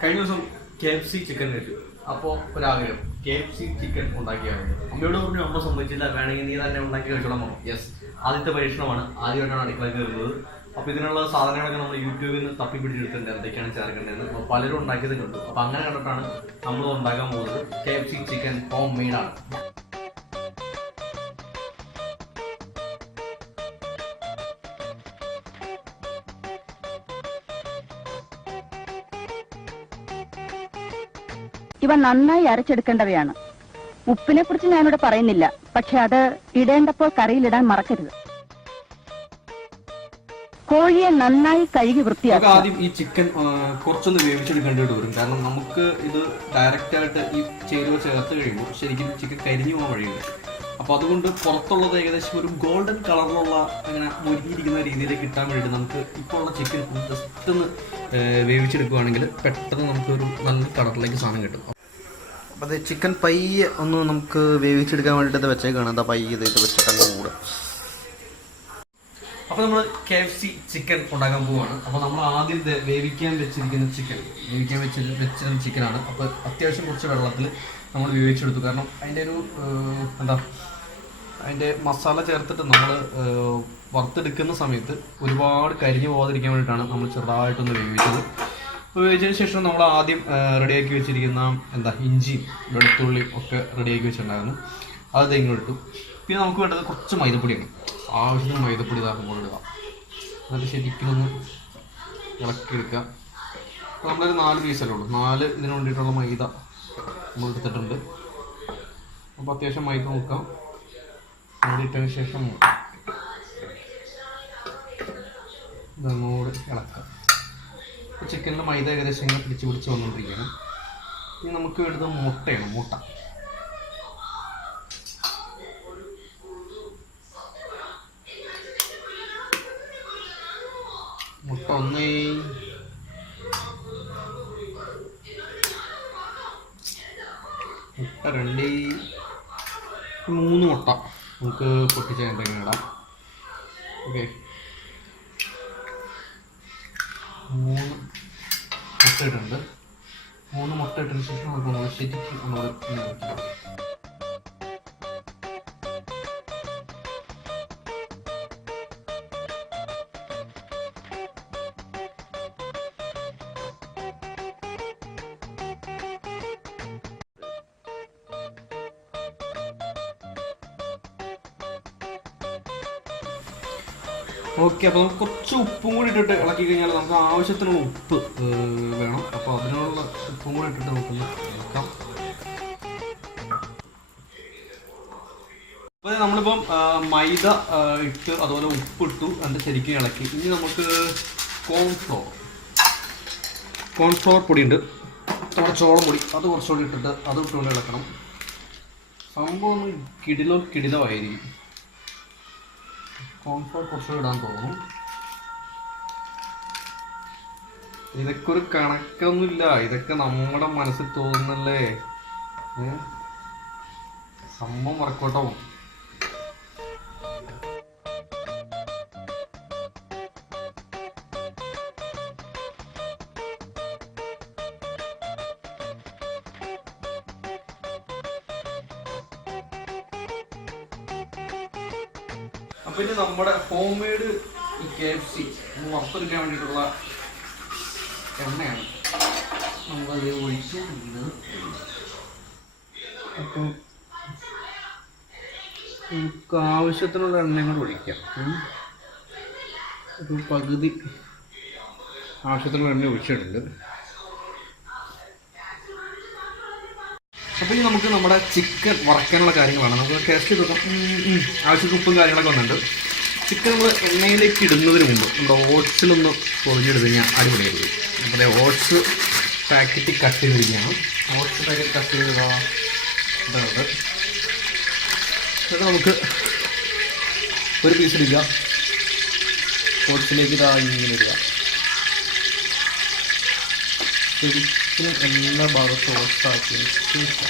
കഴിഞ്ഞ ദിവസം KFC chicken കഴിച്ചു. അപ്പോൾ ഒരാഗ്രഹം KFC ചിക്കൻ ഉണ്ടാക്കിയാണ്. അമ്മയോട് പറഞ്ഞു അമ്മ സംഭവിച്ചില്ല, വേണമെങ്കിൽ നീ തന്നെ ഉണ്ടാക്കി കഴിച്ചോളാം. യെസ്, ആദ്യത്തെ പരീക്ഷണമാണ്. ആദ്യമായിട്ടാണ് അടുക്കളയിൽ കയറുന്നത്. അപ്പോൾ ഇതിനുള്ള സാധനങ്ങളൊക്കെ നമ്മൾ യൂട്യൂബിൽ നിന്ന് തപ്പിപ്പിടിച്ചെടുത്തിട്ടുണ്ട്, എന്തൊക്കെയാണ് ചേർക്കേണ്ടതെന്ന്. അപ്പോൾ പലരും ഉണ്ടാക്കിയത് കണ്ടു. അപ്പോൾ അങ്ങനെ കണ്ടിട്ടാണ് നമ്മൾ ഉണ്ടാക്കാൻ പോകുന്നത്. KFC ചിക്കൻ ഹോം മെയ്ഡാണ്. ഇവ നന്നായി അരച്ചെടുക്കേണ്ടവയാണ്. ഉപ്പിനെ കുറിച്ച് ഞാനിവിടെ പറയുന്നില്ല, പക്ഷെ അത് ഇടേണ്ടപ്പോൾ കറിയിലിടാൻ മറക്കരുത്. കോഴിയെ നന്നായി കഴുകി വൃത്തിയാക്കുക. ആദ്യം ഈ ചിക്കൻ കുറച്ചൊന്ന് വേവിച്ചെടുക്കേണ്ടി വരും. കാരണം നമുക്ക് ഇത് ഡയറക്റ്റ് ആയിട്ട് ഈ ചേരുവ ചേർത്ത് കഴിയുമ്പോൾ ശരിക്കും ചിക്കൻ കരിഞ്ഞു പോകാൻ വഴിയുണ്ട്. അപ്പോൾ അതുകൊണ്ട് പുറത്തുള്ളത് ഏകദേശം ഒരു ഗോൾഡൻ കളറിലുള്ള അങ്ങനെ മുരിഞ്ഞിരിക്കുന്ന രീതിയിലേക്ക് കിട്ടാൻ വേണ്ടിയിട്ട് നമുക്ക് ഇപ്പോൾ ഉള്ള ചിക്കൻ ജസ്റ്റ് ഒന്ന് വേവിച്ചെടുക്കുകയാണെങ്കിൽ പെട്ടെന്ന് നമുക്കൊരു നല്ല കളറിലേക്ക് സാധനം കിട്ടും. അപ്പോൾ അത് ചിക്കൻ പയ്യെ ഒന്ന് നമുക്ക് വേവിച്ചെടുക്കാൻ വേണ്ടിയിട്ട് വെച്ചേക്കാണ്. എന്താ പയ്യെ ഇത് വെച്ചിട്ടങ്ങ് കൂടെ. അപ്പോൾ നമ്മൾ KFC ചിക്കൻ ഉണ്ടാക്കാൻ പോവുകയാണ്. അപ്പോൾ നമ്മൾ ആദ്യം വേവിക്കാൻ വെച്ചിരിക്കുന്ന ചിക്കനാണ്. അപ്പോൾ അത്യാവശ്യം കുറച്ച് വെള്ളത്തിൽ നമ്മൾ വേവിച്ചെടുത്തു. കാരണം അതിൻ്റെ ഒരു അതിൻ്റെ മസാല ചേർത്തിട്ട് നമ്മൾ വറുത്തെടുക്കുന്ന സമയത്ത് ഒരുപാട് കരിഞ്ഞു പോകാതിരിക്കാൻ വേണ്ടിയിട്ടാണ് നമ്മൾ ചെറുതായിട്ടൊന്ന് വേവിച്ചത്. വേവിച്ചതിന് ശേഷം നമ്മൾ ആദ്യം റെഡിയാക്കി വെച്ചിരിക്കുന്ന ഇഞ്ചിയും വെളുത്തുള്ളിയും ഒക്കെ റെഡിയാക്കി വെച്ചിട്ടുണ്ടായിരുന്നു. അത് ഇങ്ങോട്ട് ഇട്ടു. പിന്നെ നമുക്ക് വേണ്ടത് കുറച്ച് മൈദപ്പൊടിയാണ്. ആവശ്യത്തിന് മൈദപ്പൊടി ഇതാക്കുമ്പോൾ ഇടുക. എന്നിട്ട് ശരിക്കും ഒന്ന് ഇളക്കിയെടുക്കുക. അപ്പോൾ നമ്മളൊരു 4 പീസല്ലേ ഉള്ളൂ. 4 ഇതിന് വേണ്ടിയിട്ടുള്ള മൈദ നമ്മൾ എടുത്തിട്ടുണ്ട്. അപ്പോൾ അത്യാവശ്യം മൈദ നോക്കാം. ഇട്ടതിന് ശേഷം ഇതങ്ങോട്ട് ഇളക്കുക. അപ്പോൾ ചിക്കനിൽ മൈദ ഏകദേശം ഇങ്ങനെ പിടിച്ച് വന്നുകൊണ്ടിരിക്കുകയാണ്. ഇനി നമുക്ക് വേണ്ടത് മുട്ടയാണ്. മുട്ട 1, 2, 3 മുട്ട നമുക്ക് പൊട്ടിച്ച് എന്തെങ്കിലും ഇടാം. ഓക്കെ, 3 മുട്ട ഇട്ടുണ്ട്. 3 മുട്ട ഇട്ടതിന് ശേഷം നമുക്ക് ശരിക്കും നമ്മൾ ഓക്കെ. അപ്പോൾ നമുക്ക് കുറച്ച് ഉപ്പും കൂടി ഇട്ടിട്ട് ഇളക്കി കഴിഞ്ഞാൽ നമുക്ക് ആവശ്യത്തിനുള്ള ഉപ്പ് വേണം. അപ്പോൾ അതിനുള്ള ഉപ്പും കൂടി ഇട്ടിട്ട് നമുക്കൊന്ന് ഇളക്കാം. അപ്പോൾ നമ്മളിപ്പം മൈദ ഇട്ട് അതുപോലെ ഉപ്പിട്ടു, അതിൻ്റെ ശരിക്കും ഇളക്കി. ഇനി നമുക്ക് കോൺഫ്ലോർ പൊടിയുണ്ട്, നമ്മുടെ ചോളം പൊടി, അത് കുറച്ചുകൂടി ഇട്ടിട്ട് അത് ഇട്ടുകൊണ്ട് ഇളക്കണം. സംഭവം ഒന്ന് കിടിലമായിരിക്കും. കോൺഫ്ലോർ കുറച്ചുകൂടി ഇടാൻ തോന്നും. ഇതൊക്കെ ഒരു കണക്കൊന്നുമില്ല, ഇതൊക്കെ നമ്മുടെ മനസ്സിൽ തോന്നുന്നല്ലേ. സംഭവം വർക്കൗട്ടാവും. അപ്പം ഇനി നമ്മുടെ ഹോം മെയ്ഡ് ഈ KFC വറുത്തെടുക്കാൻ വേണ്ടിയിട്ടുള്ള എണ്ണയാണ് നമ്മളത് ഒഴിച്ചുകൊണ്ടിരിക്കുന്നത്. അപ്പം നമുക്ക് ആവശ്യത്തിനുള്ള എണ്ണയും കൂടെ ഒഴിക്കാം. ഒരു പകുതി ആവശ്യത്തിനുള്ള എണ്ണ ഒഴിച്ചിട്ടുണ്ട്. അപ്പോൾ ഇനി നമുക്ക് നമ്മുടെ ചിക്കൻ വറക്കാനുള്ള കാര്യങ്ങളാണ്. നമുക്ക് ടേസ്റ്റ് ചെയ്ത് നോക്കാം. ആവശ്യത്തിന് ഉപ്പും കാര്യങ്ങളൊക്കെ വന്നിട്ടുണ്ട്. ചിക്കൻ നമ്മൾ എണ്ണയിലേക്ക് ഇടുന്നതിന് മുമ്പ് നമ്മുടെ ഓട്സിലൊന്ന് പൊതിഞ്ഞെടുത്ത് കഴിഞ്ഞാൽ അടിപൊളിയായിരിക്കും. അപ്പോൾ ഓട്സ് പാക്കറ്റ് കട്ട് ചെയ്തിരിക്കുകയാണ്. ഓട്സ് പാക്കറ്റ് കട്ട് ചെയ്തത് എന്നിട്ട് നമുക്ക് ഒരു പീസ് ഇടുക. ഓട്സിലേക്ക് ഇങ്ങനെ ഇടുക. ശരിക്കും എല്ലാ ഭാഗത്തും ഓട്സാക്കിയതിന് ശേഷം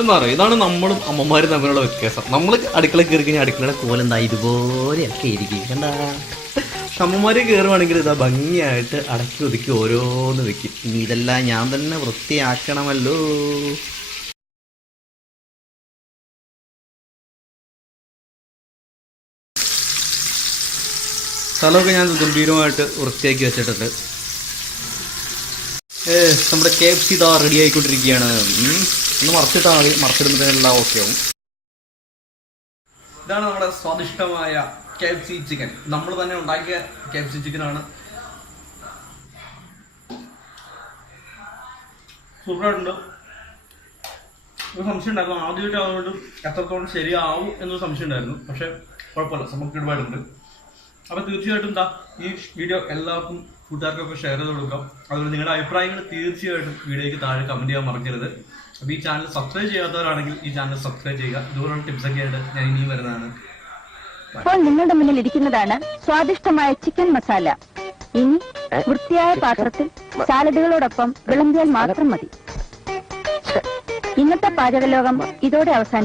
എന്താ പറയുക, ഇതാണ് നമ്മളും അമ്മമാരും തമ്മിലുള്ള വ്യത്യാസം. നമ്മൾ അടുക്കള കയറി കഴിഞ്ഞാൽ അടുക്കളയുടെ കോലെന്താ ഇതുപോലെയൊക്കെ ഇരിക്കും കണ്ടാ. അമ്മമാർ കയറുവാണെങ്കിൽ ഇതാ ഭംഗിയായിട്ട് അടക്കി ഒതുക്കി ഓരോന്ന് വെക്കും. ഇനി ഇതെല്ലാം ഞാൻ തന്നെ വൃത്തിയാക്കണമല്ലോ. സ്ഥലമൊക്കെ ഞാൻ ഗംഭീരമായിട്ട് വൃത്തിയാക്കി വെച്ചിട്ടുണ്ട്. നമ്മുടെ KFC ഇതാ റെഡി ആയിക്കൊണ്ടിരിക്കുകയാണ്. ഒന്ന് മറച്ചിട്ടാൽ മതി, മറച്ചിടുന്നതിനെല്ലാം ഓക്കെ ആവും. ഇതാണ് നമ്മുടെ സ്വാദിഷ്ടമായ KFC ചിക്കൻ. നമ്മൾ തന്നെ ഉണ്ടാക്കിയ KFC ചിക്കനാണ്. സൂപ്പറായിട്ടുണ്ട്. ഒരു സംശയം ഉണ്ടായിരുന്നു, ആദ്യമായിട്ട് അതുകൊണ്ട് എത്രത്തോളം ശരിയാവും എന്നൊരു സംശയം ഉണ്ടായിരുന്നു. പക്ഷെ കുഴപ്പമില്ല, നമുക്ക് ഇടുപാടുണ്ട്. അപ്പോൾ തീർച്ചയായിട്ടും എന്താ ഈ വീഡിയോ എല്ലാവർക്കും കൂട്ടുകാർക്കൊക്കെ ഷെയർ ചെയ്ത് കൊടുക്കാം. അതുപോലെ നിങ്ങളുടെ അഭിപ്രായങ്ങൾ തീർച്ചയായിട്ടും വീഡിയോയ്ക്ക് താഴെ കമൻറ്റ് ചെയ്യാൻ മറക്കരുത്. അപ്പോൾ ഈ ചാനൽ സബ്സ്ക്രൈബ് ചെയ്യാത്തവരാണെങ്കിൽ ഈ ചാനൽ സബ്സ്ക്രൈബ് ചെയ്യുക. ഇതുപോലുള്ള ടിപ്സൊക്കെ ആയിട്ട് ഞാൻ ഇനിയും വരുന്നതാണ്. ഇപ്പോൾ നിങ്ങളുടെ മുന്നിൽ ഇരിക്കുന്നതാണ് സ്വാദിഷ്ടമായ ചിക്കൻ മസാല. ഇനി വൃത്തിയായ പാത്രത്തിൽ സാലഡുകളോടൊപ്പം വിളമ്പിയാൽ മാത്രം മതി. ഇന്നത്തെ പാചകലോകം ഇതോടെ അവസാനിക്കും.